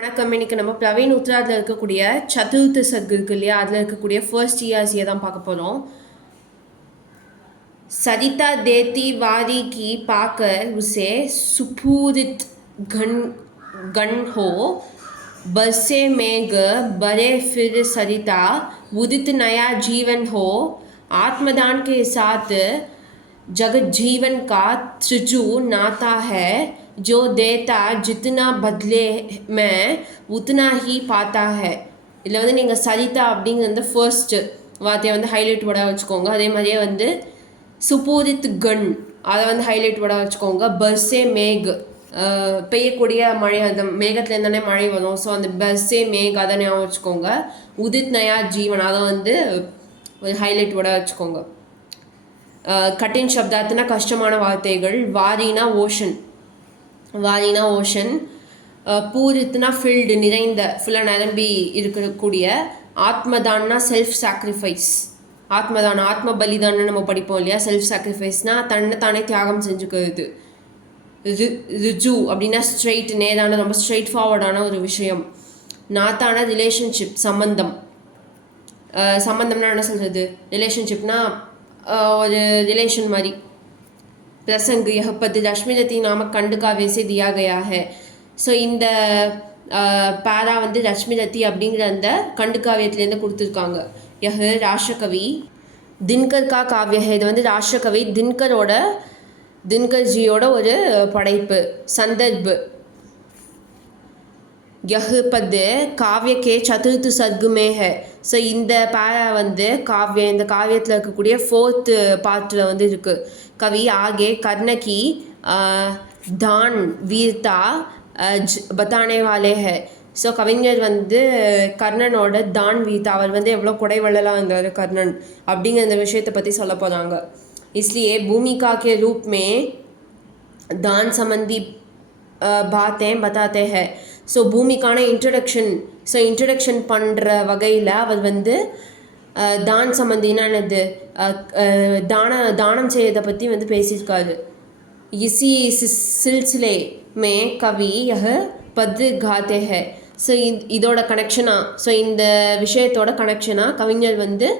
வணக்கம். இன்னைக்கு நம்ம பிரவீன் உத்ராதில் இருக்கக்கூடிய சதுர்த்த சர்க்கு இருக்கு இல்லையா, அதில் இருக்கக்கூடிய ஃபர்ஸ்ட் இயர்ஸியை தான் பார்க்க போகிறோம். सरिता देती वारी की पाकर उसे सुपूरित गण हो, बरसे मेघ बरे फिर सरिता उदित नया जीवन हो. आत्मदान के साथ जगत जीवन का त्रिजु नाता है, जो देता जितना बदले में उतना ही पाता है. இதில் வந்து நீங்கள் சரிதா அப்படிங்கிற அந்த ஃபர்ஸ்ட் வார்த்தையை வந்து ஹைலைட் வட வச்சுக்கோங்க. அதே மாதிரியே வந்து சுபூரித் கண் அதை வந்து ஹைலைட் வட வச்சுக்கோங்க. பர்சே மேக் பெய்யக்கூடிய மழை, அந்த மேகத்துலேருந்து தானே மழை வரும். ஸோ அந்த பர்சே மேக் அதை ஞாபகம் வச்சுக்கோங்க. உதித் நயா ஜீவன் அதை வந்து ஒரு ஹைலைட் வட வச்சுக்கோங்க. கட்டின் சப்தாத்துனா கஷ்டமான வார்த்தைகள். வாரினா ஓஷன், வாரினா ஓஷன். பூரித்னா ஃபில்டு, நிறைந்த, ஃபுல்லாக நிரம்பி இருக்கக்கூடிய. ஆத்மதான்னா செல்ஃப் சாக்ரிஃபைஸ். ஆத்மதானம், ஆத்ம பலிதான்னு நம்ம படிப்போம் இல்லையா. செல்ஃப் சாக்ரிஃபைஸ்னால் தன்னை தானே தியாகம் செஞ்சுக்கிறது. ரிஜு அப்படின்னா ஸ்ட்ரெயிட், நேரான, ரொம்ப ஸ்ட்ரெயிட் ஃபார்வர்டான ஒரு விஷயம். நாத்தான ரிலேஷன்ஷிப், சம்பந்தம். சம்பந்தம்னா என்ன சொல்கிறது, ரிலேஷன்ஷிப்னா ஒரு ரிலேஷன் மாதிரி. प्रसंग यह पद रश्मिरति नामक खंड काव्य से दिया गया है. ஸோ இந்த பேரா வந்து ரஷ்மிரதி அப்படிங்கிற அந்த கண்டு காவியத்துலேருந்து கொடுத்துருக்காங்க. யஹ் ராஷ்டிரகவி தின்கர் கா காவிய. இது வந்து ராஷ்டிரகவி தின்கர்ஜியோட ஒரு படைப்பு. சந்தர்ப் யஹ் பத் காவிய கே சதுர்த்து சர்க்குமே ஹை. ஸோ இந்த பேரா வந்து இந்த காவியத்தில் இருக்கக்கூடிய ஃபோர்த்து பார்ட்டில் வந்து இருக்குது. கவி ஆகே கர்ணகி தான் வீர்த்தா பத்தானே வாலே ஹை. ஸோ கவிஞர் வந்து கர்ணனோட தான் வீர்த்தா, அவர் வந்து எவ்வளோ கொடைவள்ளலாக இருந்தார் கர்ணன் அப்படிங்கிற இந்த விஷயத்தை பற்றி சொல்ல போகிறாங்க. इसलिए भूमिका के रूप में दान संबंधी बातें बताते हैं. ஸோ பூமிக்கான இன்ட்ரடக்ஷன், ஸோ இன்ட்ரடக்ஷன் பண்ணுற வகையில் அவர் வந்து தான் சம்பந்தினா என்னது, தானம் செய்யறதை பற்றி வந்து பேசியிருக்காரு. இசி சில்சிலே மே கவி யஹ பத் காத்தே ஹை. ஸோ இதோட கனெக்ஷனாக, ஸோ இந்த விஷயத்தோட கனெக்ஷனாக கவிஞர் வந்து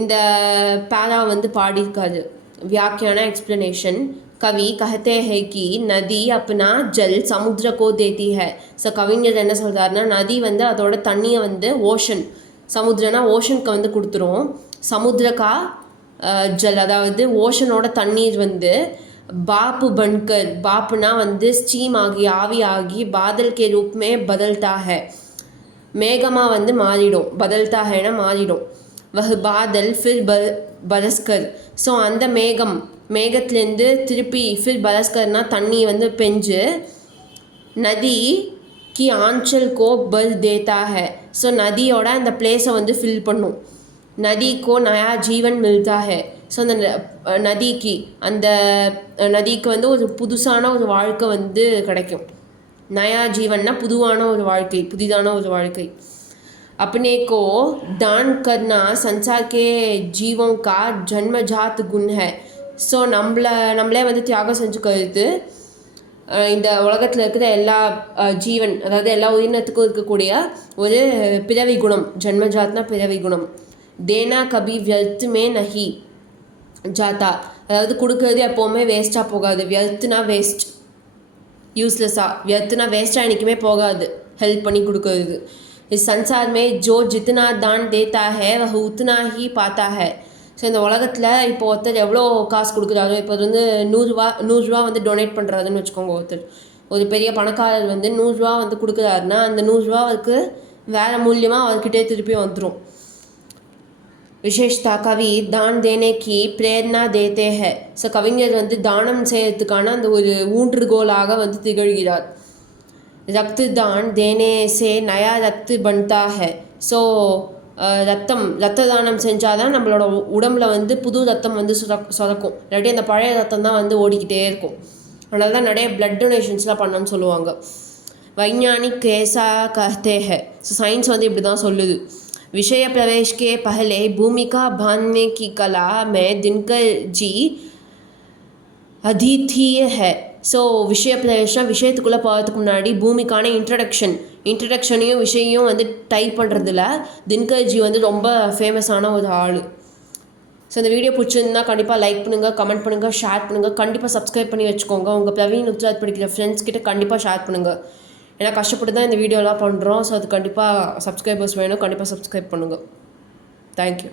இந்த பேரா வந்து பாடியிருக்காரு. வியாக்கியான எக்ஸ்பிளனேஷன். कवि कहते हैं कि नदी अपना जल समुद्र को देती है. ஸோ கவிஞர் என்ன சொல்கிறாருன்னா, நதி வந்து அதோட தண்ணியை வந்து ஓஷன், சமுத்திரனா ஓஷனுக்கு வந்து கொடுத்துரும். சமுத்திரக்கா ஜல், அதாவது ஓஷனோட தண்ணீர் வந்து பாப்பு பன்கர், பாப்புனா வந்து ஸ்டீம் ஆகி ஆவி ஆகி பாதல் கே ரூப்மே பதல்தா ஹை, மேகமாக வந்து மாறிடும். பதல்தா ஹைனா மாறிடும். வஹ் பாதல் ஃபிர் பரஸ்கர். ஸோ அந்த மேகத்துலேருந்து திருப்பி ஃபிர் பரஸ்கர்னா தண்ணி வந்து பெஞ்சு நதி கி ஆஞ்சல் கோ பல் தேத்தா ஹை. ஸோ நதியோட அந்த பிளேஸை வந்து ஃபில் பண்ணும். நதி கோ நயா ஜீவன் மில்தா ஹை. ஸோ அந்த நதிக்கு வந்து ஒரு புதுசான ஒரு வாழ்க்கை வந்து கிடைக்கும். நயா ஜீவன்னா புதுவான ஒரு வாழ்க்கை, புதிதான ஒரு வாழ்க்கை. अपने को दान करना संसार के जीवों का जन्मजात गुण है. ஸோ நம்மளே வந்து தியாகம் செஞ்சுக்கிறது இந்த உலகத்தில் இருக்கிற எல்லா ஜீவன், அதாவது எல்லா உயிரினத்துக்கும் இருக்கக்கூடிய ஒரு பிறவி குணம். ஜன்மஜாத்னா பிறவி குணம். தேனா கபி வியர்த்துமே நஹி ஜாத்தா, அதாவது கொடுக்கறது எப்போவுமே வேஸ்ட்டாக போகாது. வியர்த்துனா வேஸ்ட், யூஸ்லெஸ்ஸாக. வியர்த்துனா வேஸ்ட்டாக என்றைக்குமே போகாது, ஹெல்ப் பண்ணி கொடுக்கறது. इस संसार में जो जितना दान देता है वह उतना ही पाता है. ஸோ இந்த உலகத்தில் இப்போ ஒருத்தர் எவ்வளோ காசு கொடுக்குறாரோ, இப்போ அது வந்து நூறுரூவா வந்து டொனேட் பண்ணுறாருன்னு வச்சுக்கோங்க. ஒரு பெரிய பணக்காரர் வந்து 100 ரூபா வந்து கொடுக்குறாருன்னா அந்த 100 ரூபா அவருக்கு வேறு மூலியமாக அவர்கிட்டே திருப்பி வந்துடும். விசேஷ்தா கவி தான் தேனே கி பிரேரணா தேத்தே ஹை. ஸோ கவிஞர் வந்து தானம் செய்யறதுக்கான அந்த ஒரு ஊன்றுகோலாக வந்து திகழ்கிறார். रक्तदान देने से नया रक्त बनता है. ஸோ ரத்த தானம் செஞ்சால் தான் நம்மளோட உடம்புல வந்து புது ரத்தம் வந்து சுரக்கும். இல்லாட்டி அந்த பழைய ரத்தம் தான் வந்து ஓடிக்கிட்டே இருக்கும். அதனால தான் நிறைய பிளட் டொனேஷன்ஸ்லாம் பண்ணணும்னு சொல்லுவாங்க. வைஞானிக் கேசா கஹ்தே ஹை. ஸோ சயின்ஸ் வந்து இப்படி தான் சொல்லுது. விஷய பிரவேश के पहले भूमिका बांधने की कला में दिनकर जी अद्वितीय है. ஸோ விஷய பிரவேசம், விஷயத்துக்குள்ளே போகிறதுக்கு முன்னாடி பூமிக்கான இன்ட்ரடக்ஷன், இன்ட்ரடக்ஷனையும் விஷயம் வந்து டைப் பண்ணுறதுல தினகர்ஜி வந்து ரொம்ப ஃபேமஸான ஒரு ஆள். ஸோ இந்த வீடியோ பிடிச்சிருந்தா கண்டிப்பாக லைக் பண்ணுங்கள், கமெண்ட் பண்ணுங்கள், ஷேர் பண்ணுங்கள், கண்டிப்பாக சப்ஸ்கிரைப் பண்ணி வச்சுக்கோங்க. உங்கள் பிரவீன் உத்ராத் படிக்கிற ஃப்ரெண்ட்ஸ் கிட்ட கண்டிப்பாக ஷேர் பண்ணுங்கள். ஏன்னா கஷ்டப்பட்டு தான் இந்த வீடியோலாம் பண்ணுறோம். ஸோ அது கண்டிப்பாக சப்ஸ்கிரைபர்ஸ் வேணும், கண்டிப்பாக சப்ஸ்கிரைப் பண்ணுங்கள். தேங்க்யூ.